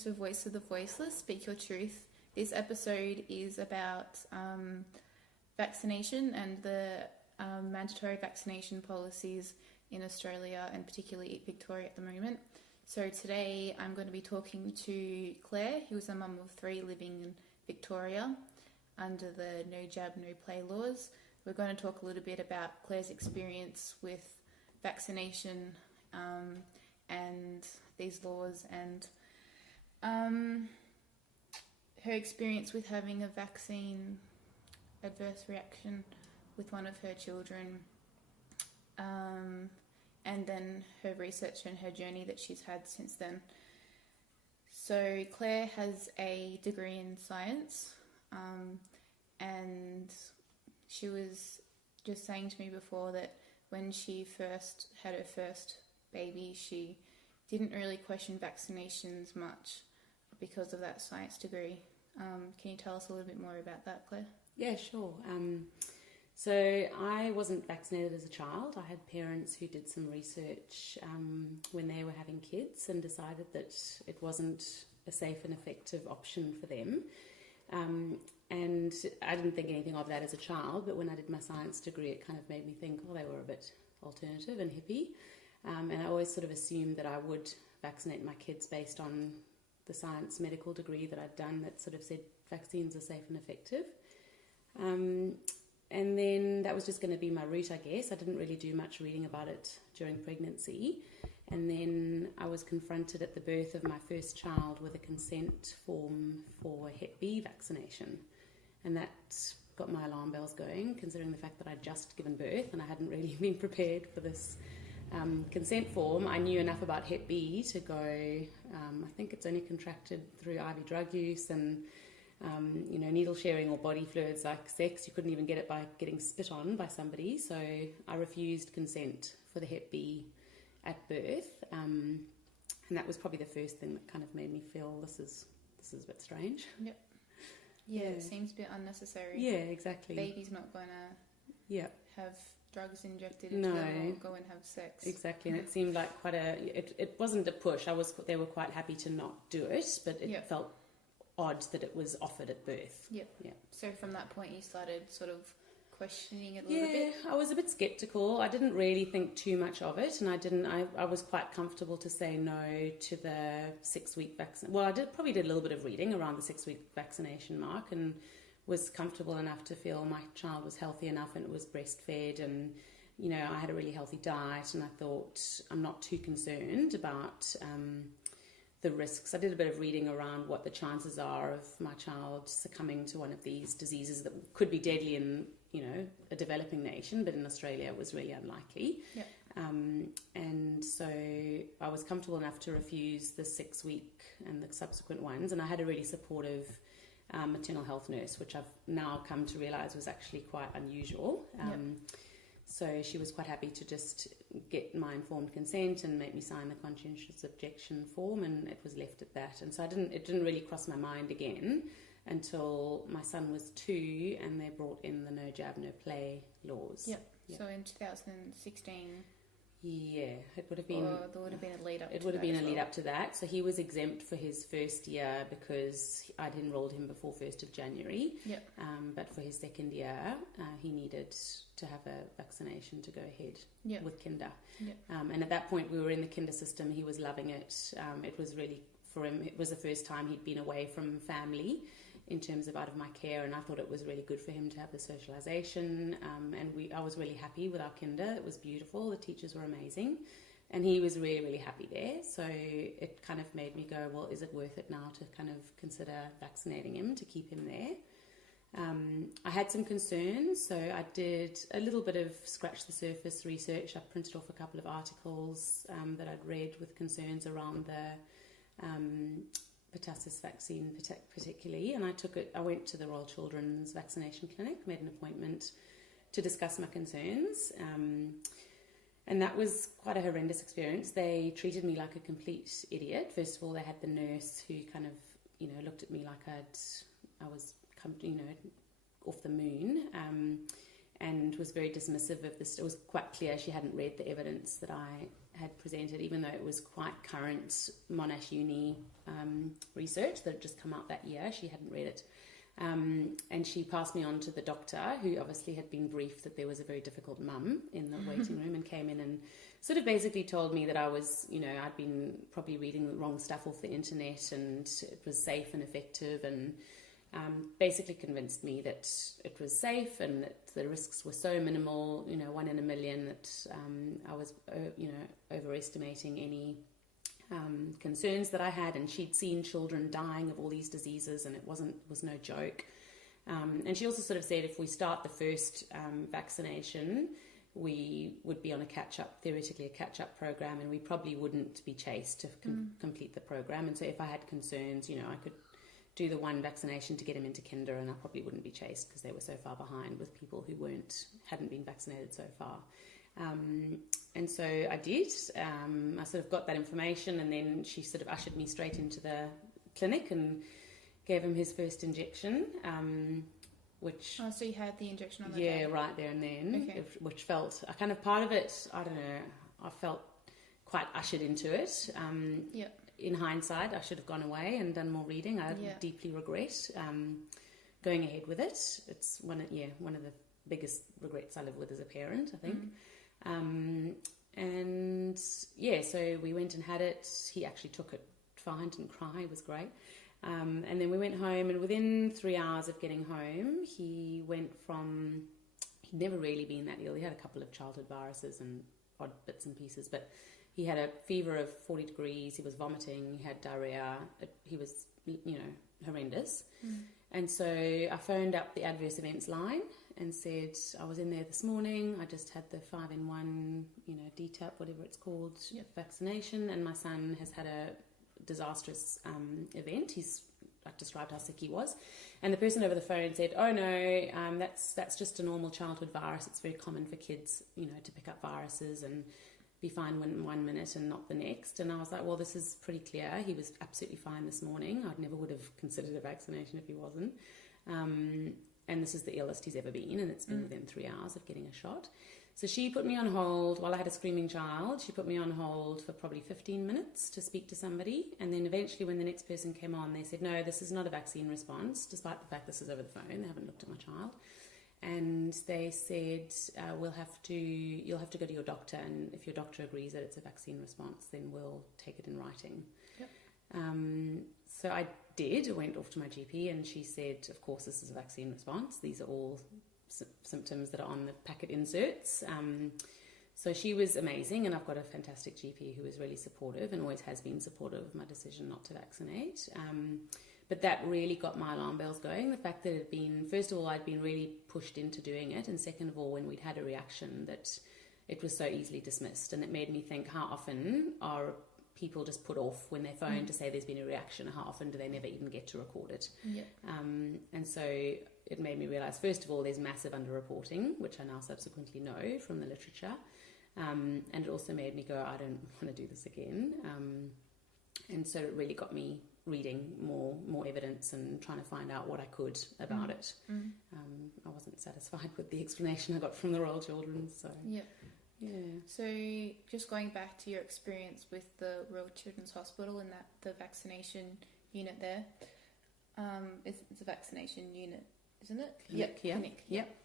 to Voice of the Voiceless, Speak Your Truth. This episode is about vaccination and the mandatory vaccination policies in Australia and particularly Victoria at the moment. So today I'm going to be talking to Claire, who is a mum of 3 living in Victoria under the no jab, no play laws. We're going to talk a little bit about Claire's experience with vaccination and these laws and her experience with having a vaccine adverse reaction with one of her children, and then her research and her journey that she's had since then. So Claire has a degree in science, and she was just saying to me before that when she first had her first baby, she didn't really question vaccinations much because of that science degree. Can you tell us a little bit more about that, Claire? Yeah, sure. So I wasn't vaccinated as a child. I had parents who did some research when they were having kids and decided that it wasn't a safe and effective option for them. And I didn't think anything of that as a child, but when I did my science degree, it kind of made me think, oh, they were a bit alternative and hippie. And I always sort of assumed that I would vaccinate my kids based on the science medical degree that I'd done that sort of said vaccines are safe and effective. And then that was just going to be my route, I guess. I didn't really do much reading about it during pregnancy. And then I was confronted at the birth of my first child with a consent form for Hep B vaccination. And that got my alarm bells going, considering the fact that I'd just given birth and I hadn't really been prepared for this consent form. I knew enough about Hep B to go, I think it's only contracted through IV drug use and needle sharing or body fluids like sex. You couldn't even get it by getting spit on by somebody. So I refused consent for the Hep B at birth. And that was probably the first thing that kind of made me feel this is a bit strange. Yep. Yeah, it seems a bit unnecessary. Yeah, exactly. Baby's not going to have drugs injected into them or go and have sex. Exactly, and it seemed like quite it wasn't a push. They were quite happy to not do it, but it felt odd that it was offered at birth. Yep. Yeah. So from that point you started sort of questioning it a little bit? Yeah, I was a bit sceptical. I didn't really think too much of it, and I was quite comfortable to say no to the 6-week vaccine. Well, I probably did a little bit of reading around the 6-week vaccination mark and was comfortable enough to feel my child was healthy enough and it was breastfed and, I had a really healthy diet, and I thought I'm not too concerned about the risks. I did a bit of reading around what the chances are of my child succumbing to one of these diseases that could be deadly in, a developing nation, but in Australia it was really unlikely. Yep. And so I was comfortable enough to refuse the 6-week and the subsequent ones, and I had a really supportive maternal health nurse, which I've now come to realise was actually quite unusual. So she was quite happy to just get my informed consent and make me sign the conscientious objection form, and it was left at that. And so it didn't really cross my mind again until my son was 2 and they brought in the no jab, no play laws. Yep. So in 2016... Yeah, it would have been... Or there would have been a lead up to that. It would have been a lead up to that. So he was exempt for his first year because I'd enrolled him before 1st of January. Yep. But for his second year, he needed to have a vaccination to go ahead with kinder. Yep. And at that point, we were in the kinder system. He was loving it. It was really, for him, it was the first time he'd been away from family in terms of out of my care, and I thought it was really good for him to have the socialisation, and I was really happy with our kinder. It was beautiful, the teachers were amazing, and he was really, really happy there. So it kind of made me go, well, is it worth it now to kind of consider vaccinating him to keep him there? I had some concerns, so I did a little bit of scratch the surface research. I printed off a couple of articles that I'd read with concerns around the pertussis vaccine particularly, and I went to the Royal Children's Vaccination Clinic, made an appointment to discuss my concerns, and that was quite a horrendous experience. They treated me like a complete idiot. First of all, they had the nurse who kind of, looked at me like I was off the moon, and was very dismissive of this. It was quite clear she hadn't read the evidence that I had presented, even though it was quite current Monash Uni research that had just come out that year. She hadn't read it. And she passed me on to the doctor, who obviously had been briefed that there was a very difficult mum in the waiting room, and came in and sort of basically told me that I was, I'd been probably reading the wrong stuff off the internet, and it was safe and effective, and basically convinced me that it was safe and that the risks were so minimal, 1 in a million, that I was, overestimating any concerns that I had, and she'd seen children dying of all these diseases, and it was no joke. And she also sort of said if we start the first vaccination, we would be on theoretically a catch-up program, and we probably wouldn't be chased to complete the program. And so if I had concerns, I could do the one vaccination to get him into kinder, and I probably wouldn't be chased because they were so far behind with people who hadn't been vaccinated so far. And so I did. I sort of got that information, and then she sort of ushered me straight into the clinic and gave him his first injection, which... Oh, so you had the injection on the day? Yeah, right there and then, okay. Which felt... I kind of, part of it, I don't know, I felt quite ushered into it. In hindsight, I should have gone away and done more reading. I deeply regret going ahead with it. It's one of the biggest regrets I live with as a parent, I think. So we went and had it. He actually took it fine, didn't cry, it was great. And then we went home, and within 3 hours of getting home, he went from... He'd never really been that ill. He had a couple of childhood viruses and odd bits and pieces, but he had a fever of 40 degrees, he was vomiting, he had diarrhea, he was, horrendous. And so I phoned up the adverse events line and said, I was in there this morning, I just had the 5-in-1, DTaP, whatever it's called, vaccination, and my son has had a disastrous event. I described how sick he was, and the person over the phone said, oh no, that's just a normal childhood virus. It's very common for kids, to pick up viruses and be fine in 1 minute and not the next. And I was like, well, this is pretty clear. He was absolutely fine this morning. I never would have considered a vaccination if he wasn't. And this is the illest he's ever been, and it's been within 3 hours of getting a shot. So she put me on hold while I had a screaming child. She put me on hold for probably 15 minutes to speak to somebody. And then eventually when the next person came on, they said, no, this is not a vaccine response, despite the fact this is over the phone. They haven't looked at my child. And they said, you'll have to go to your doctor, and if your doctor agrees that it's a vaccine response, then we'll take it in writing. Yep. So I did. I went off to my GP, and she said, of course, this is a vaccine response. These are all symptoms that are on the packet inserts. So she was amazing, and I've got a fantastic GP who is really supportive and always has been supportive of my decision not to vaccinate. But that really got my alarm bells going. The fact that first of all, I'd been really pushed into doing it. And second of all, when we'd had a reaction, that it was so easily dismissed. And it made me think, how often are people just put off when they phone to say there's been a reaction? How often do they never even get to record it? Yeah. And so it made me realise, first of all, there's massive underreporting, which I now subsequently know from the literature. And it also made me go, I don't want to do this again. And so it really got me reading more evidence and trying to find out what I could about it. I wasn't satisfied with the explanation I got from the Royal Children's. So yeah. So just going back to your experience with the Royal Children's Hospital and the vaccination unit there, it's a vaccination unit, isn't it? Clinic. Yep.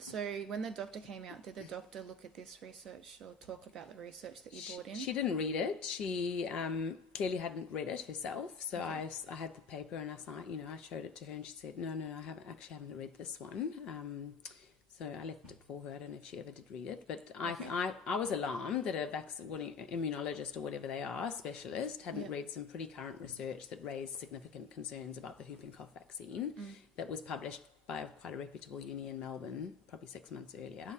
So when the doctor came out, did the doctor look at this research or talk about the research that you brought in? She didn't read it. She clearly hadn't read it herself. So I had the paper, and I showed it to her, and she said, no, I haven't read this one. So I left it for her. I don't know if she ever did read it, but I was alarmed that immunologist or whatever they are, specialist, hadn't read some pretty current research that raised significant concerns about the whooping cough vaccine that was published by quite a reputable uni in Melbourne, probably 6 months earlier.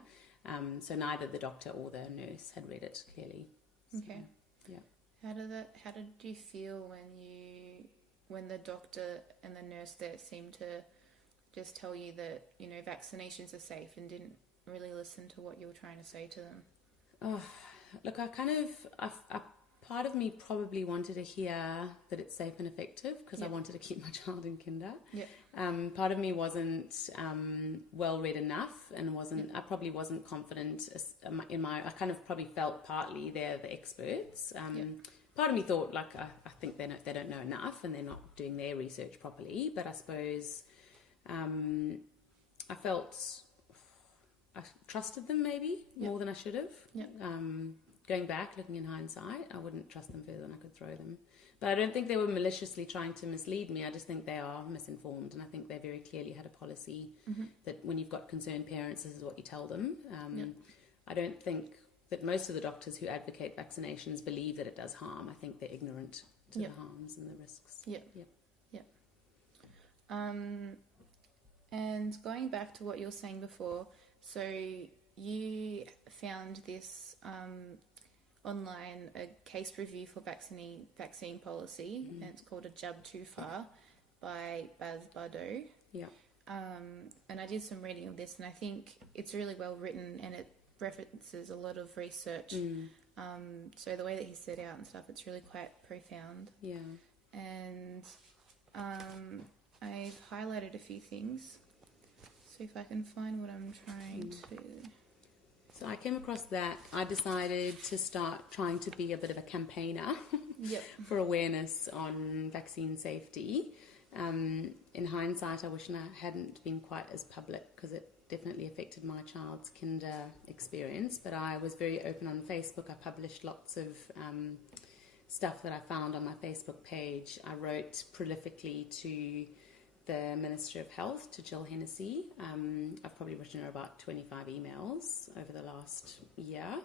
So neither the doctor or the nurse had read it clearly. Okay. So, yeah. How did you feel when the doctor and the nurse there seemed to just tell you that, vaccinations are safe, and didn't really listen to what you were trying to say to them? Oh, look, I part of me probably wanted to hear that it's safe and effective because I Yep. wanted to keep my child in kinder. Yep. Part of me wasn't well read enough, and I probably wasn't confident I kind of probably felt partly they're the experts. Part of me thought, like, I think they don't know enough and they're not doing their research properly. But I suppose I felt I trusted them maybe more than I should have. Yep. Going back, looking in hindsight, I wouldn't trust them further than I could throw them. But I don't think they were maliciously trying to mislead me. I just think they are misinformed, and I think they very clearly had a policy that when you've got concerned parents, this is what you tell them. I don't think that most of the doctors who advocate vaccinations believe that it does harm. I think they're ignorant to the harms and the risks. And going back to what you were saying before, so you found this online a case review for vaccine policy, and it's called A Jab Too Far by Baz Bardot. And I did some reading of this, and I think it's really well written, and it references a lot of research. So the way that he set out and stuff, it's really quite profound. And I've highlighted a few things. So if I can find what I'm trying to... So I came across that. I decided to start trying to be a bit of a campaigner for awareness on vaccine safety. In hindsight, I wish I hadn't been quite as public because it definitely affected my child's kinder experience. But I was very open on Facebook. I published lots of stuff that I found on my Facebook page. I wrote prolifically to the Minister of Health, to Jill Hennessy. I've probably written her about 25 emails over the last year.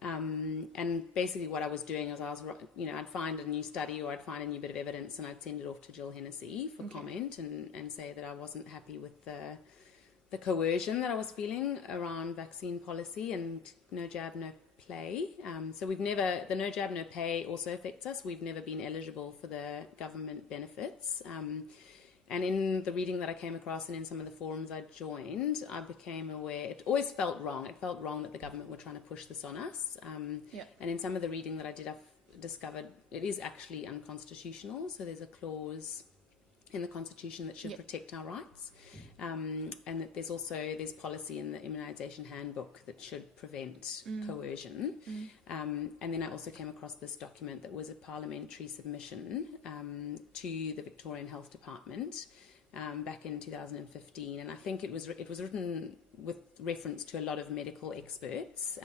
And basically what I was doing is I'd find a new study or I'd find a new bit of evidence and I'd send it off to Jill Hennessy for comment and say that I wasn't happy with the coercion that I was feeling around vaccine policy and no jab, no play. So the no jab, no pay also affects us. We've never been eligible for the government benefits. And in the reading that I came across and in some of the forums I joined, I became aware, it always felt wrong. It felt wrong that the government were trying to push this on us. And in some of the reading that I did, I've discovered it is actually unconstitutional. So there's a clause in the Constitution that should protect our rights. And that there's policy in the immunisation handbook that should prevent coercion. And then I also came across this document that was a parliamentary submission to the Victorian Health Department back in 2015. And I think it was written with reference to a lot of medical experts.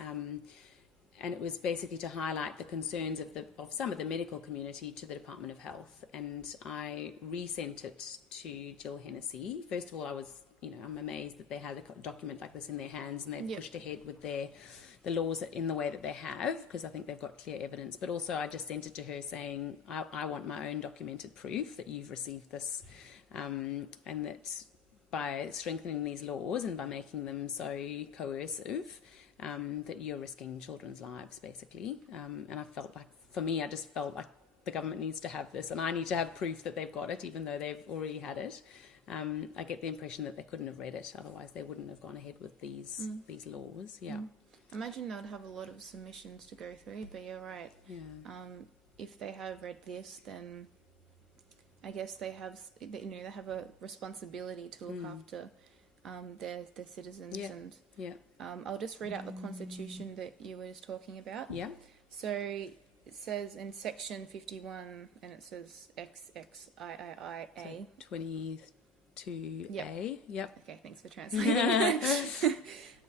And it was basically to highlight the concerns of some of the medical community to the Department of Health. And I resent it to Jill Hennessy. First of all, I'm amazed that they had a document like this in their hands and they've pushed ahead with the laws in the way that they have, because I think they've got clear evidence. But also I just sent it to her saying, I want my own documented proof that you've received this, and that by strengthening these laws and by making them so coercive, that you're risking children's lives, basically. And I just felt like the government needs to have this, and I need to have proof that they've got it, even though they've already had it. I get the impression that they couldn't have read it, otherwise they wouldn't have gone ahead with these laws. Imagine they'd have a lot of submissions to go through, but you're right. If they have read this, then I guess they have a responsibility to look after their citizens. I'll just read out the Constitution that you were just talking about. So it says in section 51, and it says XXIIIA. So 22A. Okay, thanks for translating.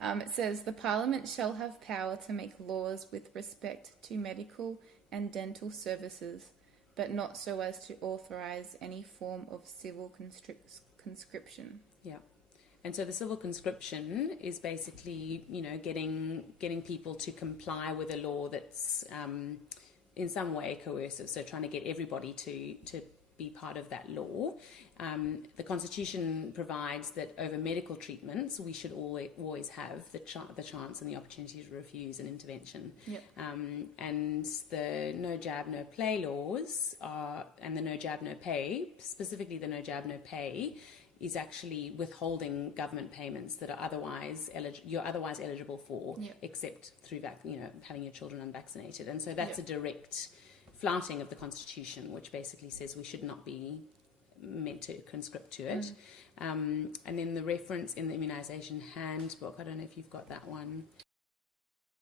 It says, the Parliament shall have power to make laws with respect to medical and dental services, but not so as to authorise any form of civil conscription. And so the civil conscription is basically, getting people to comply with a law that's in some way coercive. So trying to get everybody to be part of that law. The Constitution provides that over medical treatments, we should always have the chance and the opportunity to refuse an intervention. And the no jab, no play laws and the no jab, no pay, specifically the no jab, no pay, is actually withholding government payments that are you're otherwise eligible for, except through having your children unvaccinated. And so that's a direct flouting of the Constitution, which basically says we should not be meant to conscript to it. And then the reference in the immunisation handbook, I don't know if you've got that one.